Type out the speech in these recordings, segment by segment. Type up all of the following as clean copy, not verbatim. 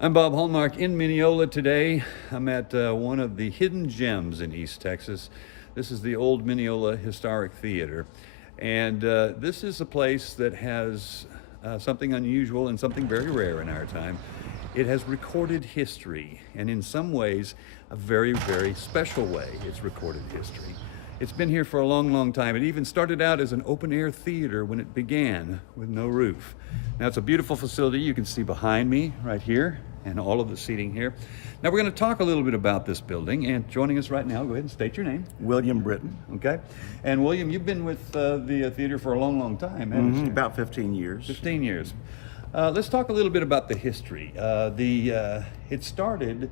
I'm Bob Hallmark in Mineola today. I'm at one of the hidden gems in East Texas. This is the old Mineola Historic Theater. And this is a place that has something unusual and something very rare in our time. It has recorded history, and in some ways, a very, very special way it's recorded history. It's been here for a long, long time. It even started out as an open-air theater when it began with no roof. Now, it's a beautiful facility. You can see behind me right here and all of the seating here. Now, we're going to talk a little bit about this building, and joining us right now, go ahead and state your name. William Brittain. Okay. And William, you've been with the theater for a long, long time, haven't you? About 15 years. 15 years. Let's talk a little bit about the history. It started,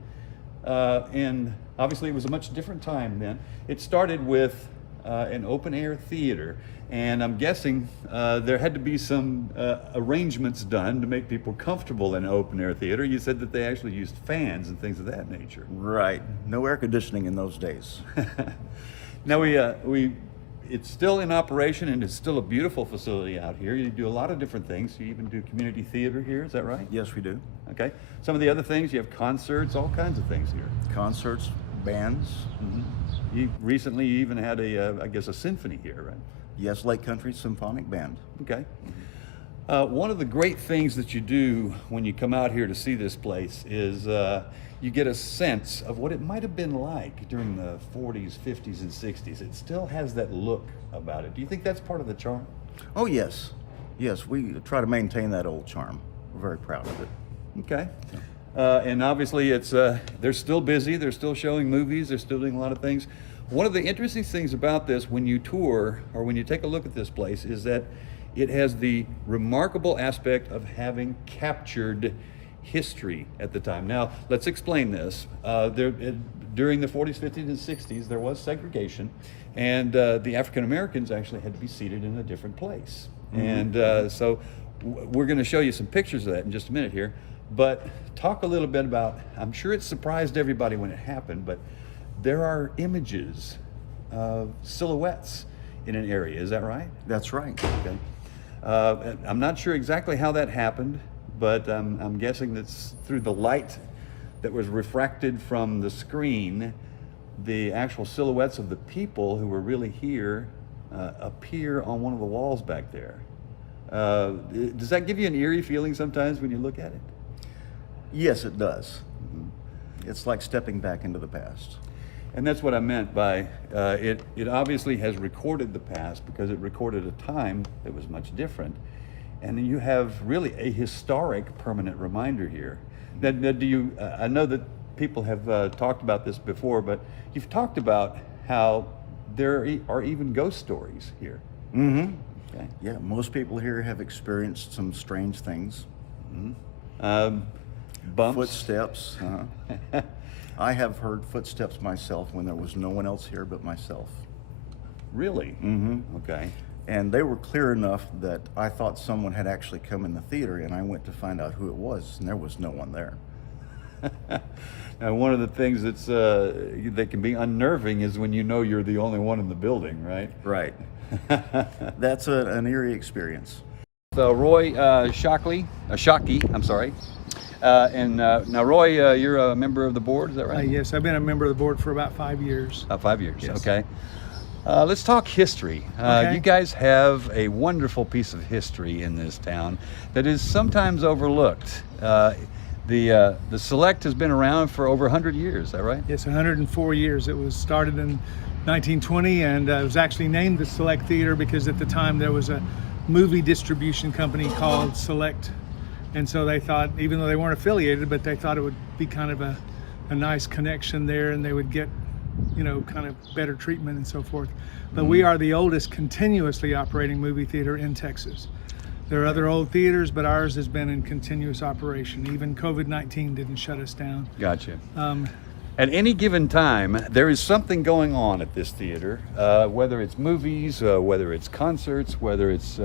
and obviously it was a much different time then. It started with an open-air theater, and I'm guessing there had to be some arrangements done to make people comfortable in an open-air theater. You said that they actually used fans and things of that nature. Right. No air conditioning in those days. Now it's still in operation, and it's still a beautiful facility out here. You do a lot of different things. You even do community theater here, is that right? Yes, we do. Okay. Some of the other things, you have concerts, all kinds of things here. Concerts, bands. You recently even had I guess a symphony here, right? Yes, Lake Country Symphonic Band. Okay. One of the great things that you do when you come out here to see this place is you get a sense of what it might have been like during the 40s, 50s, and 60s. It still has that look about it. Do you think that's part of the charm? Oh, yes. Yes, we try to maintain that old charm. We're very proud of it. Okay. And obviously they're still busy, they're still showing movies, they're still doing a lot of things. One of the interesting things about this when you tour or when you take a look at this place is that it has the remarkable aspect of having captured history at the time. Now, let's explain this. During the 40s, 50s, and 60s, there was segregation, and the African Americans actually had to be seated in a different place. And so we're going to show you some pictures of that in just a minute here. But talk a little bit about, I'm sure it surprised everybody when it happened, but there are images of silhouettes in an area, is that right? That's right. Okay. I'm not sure exactly how that happened, but I'm guessing that's through the light that was refracted from the screen. The actual silhouettes of the people who were really here appear on one of the walls back there. Does that give you an eerie feeling sometimes when you look at it? Yes, it does. It's like stepping back into the past. And that's what I meant by it obviously has recorded the past because it recorded a time that was much different. And then you have really a historic permanent reminder here. Now, I know that people have talked about this before, but you've talked about how there are even ghost stories here. Okay. Yeah, most people here have experienced some strange things. Bumps. Footsteps. I have heard footsteps myself when there was no one else here but myself. Really? Okay. And they were clear enough that I thought someone had actually come in the theater, and I went to find out who it was, and there was no one there. Now, one of the things that can be unnerving is when you know you're the only one in the building, right? Right. That's an eerie experience. So Roy Shockey, I'm sorry. Now, Roy, you're a member of the board, is that right? Yes, I've been a member of the board for about 5 years. 5 years, Yes. Okay. Let's talk history. Okay. You guys have a wonderful piece of history in this town that is sometimes overlooked. The Select has been around for over 100 years, is that right? Yes, 104 years. It was started in 1920, and it was actually named the Select Theater because at the time there was a movie distribution company called Select. And so they thought, even though they weren't affiliated, but they thought it would be kind of a nice connection there, and they would get, you know, kind of better treatment and so forth. But we are the oldest continuously operating movie theater in Texas. There are other old theaters, but ours has been in continuous operation. Even COVID-19 didn't shut us down. Gotcha. At any given time, there is something going on at this theater, whether it's movies, whether it's concerts, whether it's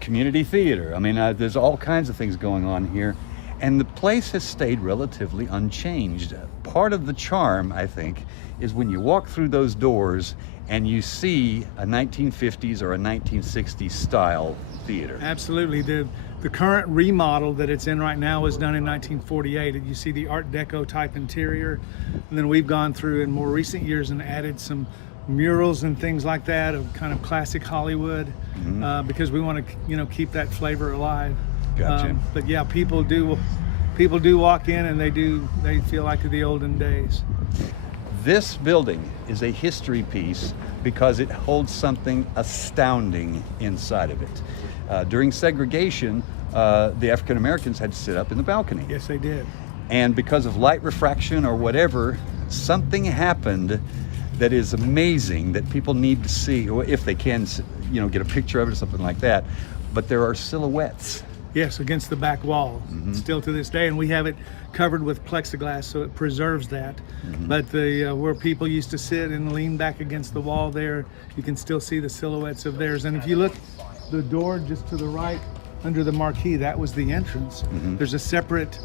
community theater. I mean, there's all kinds of things going on here, and the place has stayed relatively unchanged. Part of the charm, I think, is when you walk through those doors and you see a 1950s or a 1960s style theater. Absolutely. The current remodel that it's in right now was done in 1948. You see the Art Deco type interior, and then we've gone through in more recent years and added some murals and things like that of kind of classic Hollywood, because we want to keep that flavor alive. Gotcha. But yeah, people do walk in and they feel like the olden days. This building is a history piece because it holds something astounding inside of it. During segregation, the African Americans had to sit up in the balcony. Yes, they did. And because of light refraction or whatever, something happened that is amazing that people need to see, or if they can, get a picture of it or something like that. But there are silhouettes. Yes, against the back wall, still to this day, and we have it covered with plexiglass, so it preserves that. But the where people used to sit and lean back against the wall there, you can still see the silhouettes of theirs. And if you look, the door just to the right, under the marquee, that was the entrance. There's a separate,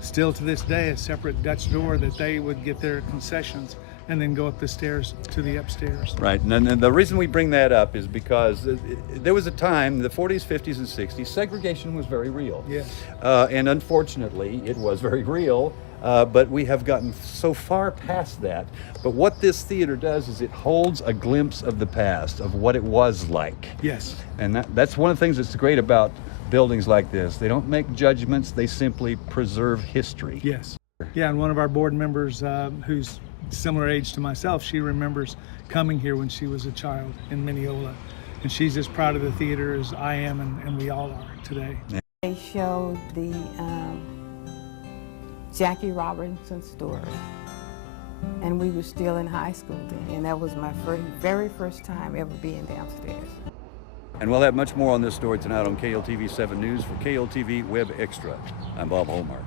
still to this day, a separate Dutch door that they would get their concessions and then go up the stairs to the upstairs. Right, and the reason we bring that up is because there was a time, the 40s, 50s, and 60s, segregation was very real. Yes. And unfortunately, it was very real, but we have gotten so far past that. But what this theater does is it holds a glimpse of the past, of what it was like. Yes. And that's one of the things that's great about buildings like this. They don't make judgments, they simply preserve history. Yes. Yeah, and one of our board members who's similar age to myself, she remembers coming here when she was a child in Mineola, and she's as proud of the theater as I am, and we all are today. They showed the Jackie Robinson story, and we were still in high school then, and that was my very first time ever being downstairs. And we'll have much more on this story tonight on KLTV 7 News. For KLTV WebXtra, I'm Bob Hallmark.